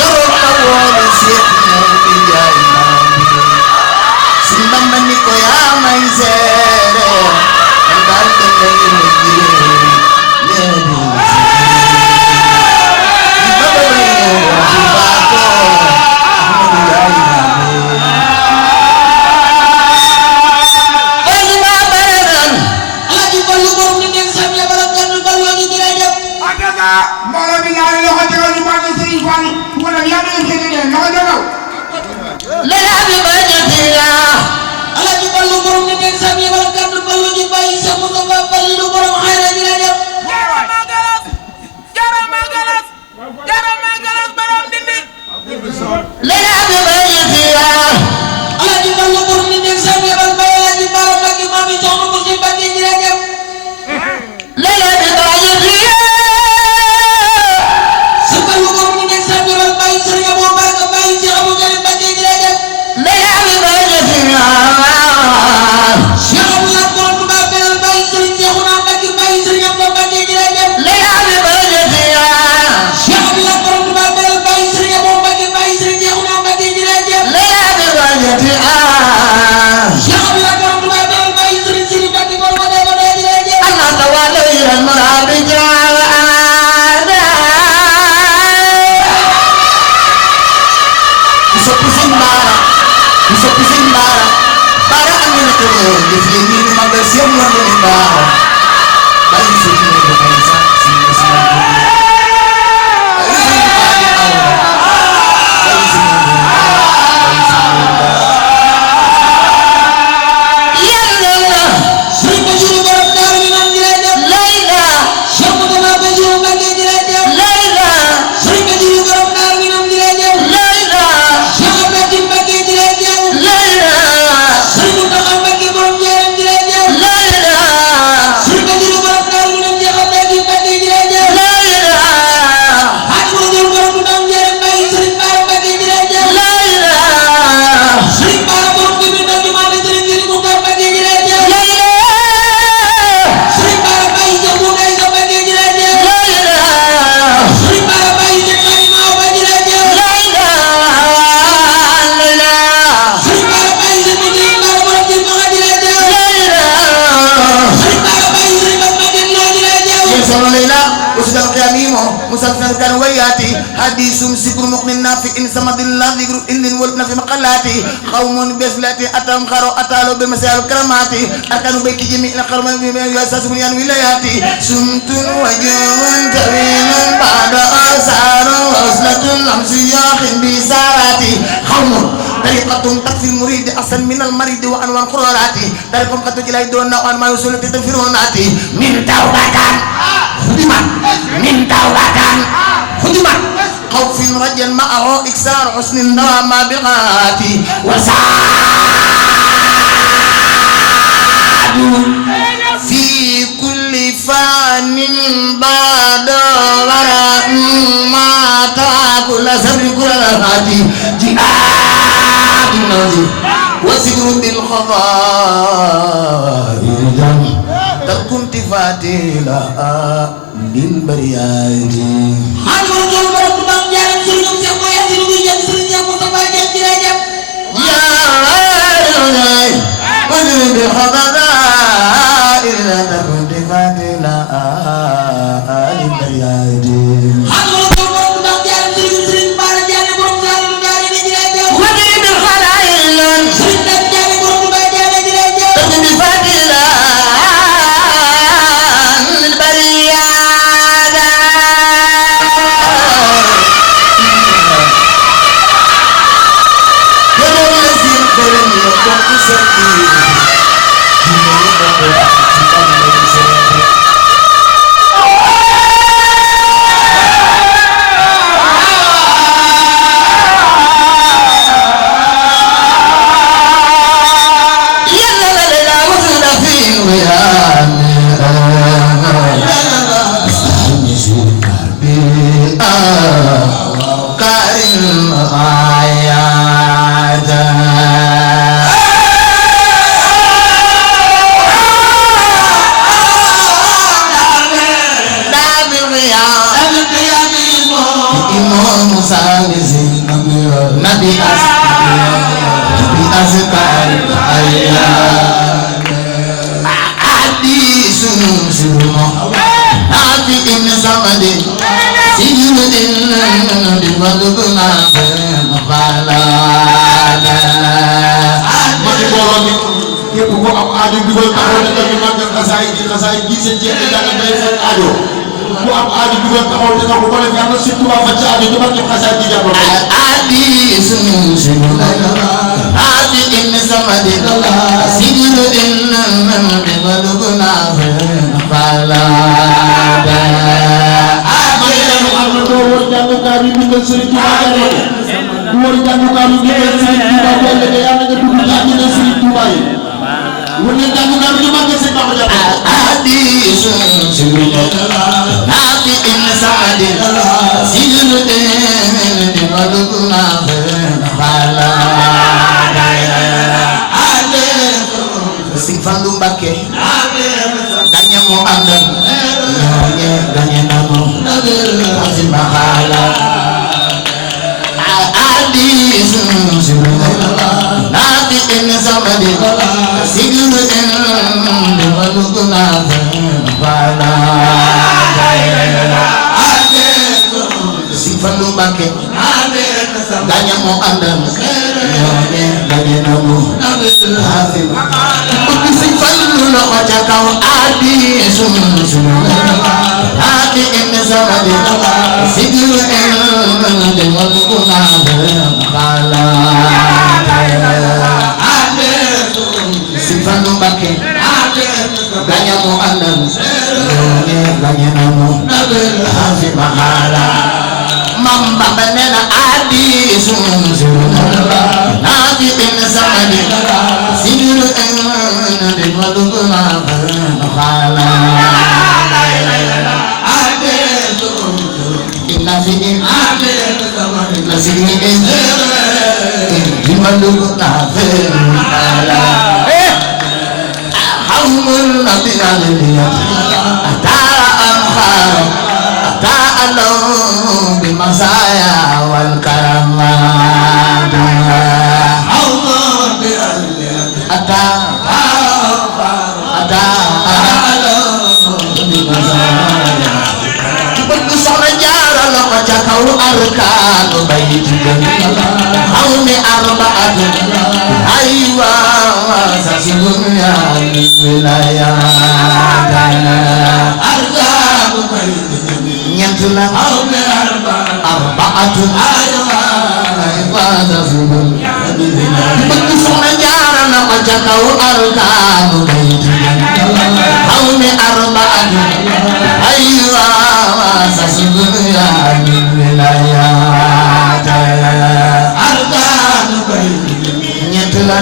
keroog la woolu Seex Moodu Njaay Sëñ Bamba ni ko yaa may seere man daal da ngay mujjee léegi حديث سكر مقن نافع إن سمد الله ذكر إن ولدنا في مقالاتي قوم بسلاتي أتم خرو أتالو بمسائل كراماتي أكانوا بيك جميع القرم بما يساس من ولاياتي سمت وجوا طويل بعد آثار وصلة أمسياخ بساراتي قوم طريقة تكفي المريد أحسن من المريد وأنواع قراراتي طريقة قد تجلي دون وأن ما يوصل تتفروناتي من توبة خدمة من توبة خدمة خوف رجا معه إكسار حسن النوام بغاتي وسعد في كل فان بعد وراء ما تاكل سبر كل هاتي جهاد النازل وسكر بالخضار تكن تفاتي لها بالبريات Musa بأذكار الأيام حديث سرما نافع صمد سجن بمدبنا فمقالانا képp ko am aajo dugal taxaw ne dañu màggal xasaay gi seen jeex jàng day faj aajo ku am aajo dugal taxaw te ko def yàlla surtout waa faj aajo ñu màggal xasaay gi jàng adi sunu adi in samadi sigiru in bi baluguna fala adi am do wor jàng ka bi bindal Serigne Touba jàng wor jàng ka bi bindal Serigne Touba wala yàlla nga dugg ci àddina Serigne Touba yi wala jàng ka bi ñu màggal Serigne Touba jàng adi sunu adi in samadi sigiru in bi baluguna fala Sing Fallu Mbacké gañe mo andal ñoñe gañe namo asi mahala adi sunu nati in samadi siguru in de baluguna bala Sing Fallu Mbacké gañe mo andal ñoñe gañe namo asi Sing Fallu lo ca kaw adi sunu adi in samadi siguru in de baluguna bala Sing Fallu Mbacké gañe mo andal ñoñe gañe namo asi mahala Mam Bamba nena adi sunu adi in samadi siguru in de baluguna bala inna fi inna siguru in de baluguna bala hamul nabi aliyya ata amkhar ata alu bi masaya wal karamat hamul bi aliyya ata kaw arkaanu bayti hawmi arba'atu aywa sasibun ya wilaya arkaanu bayti ñent la hawmi arba'atu aywa sasibun ya wilaya bëgg soxna jaara na ko ca kaw arkaanu bayti hawmi arba'atu aywa sasibun ya wilaya arkaanu bayti ñett la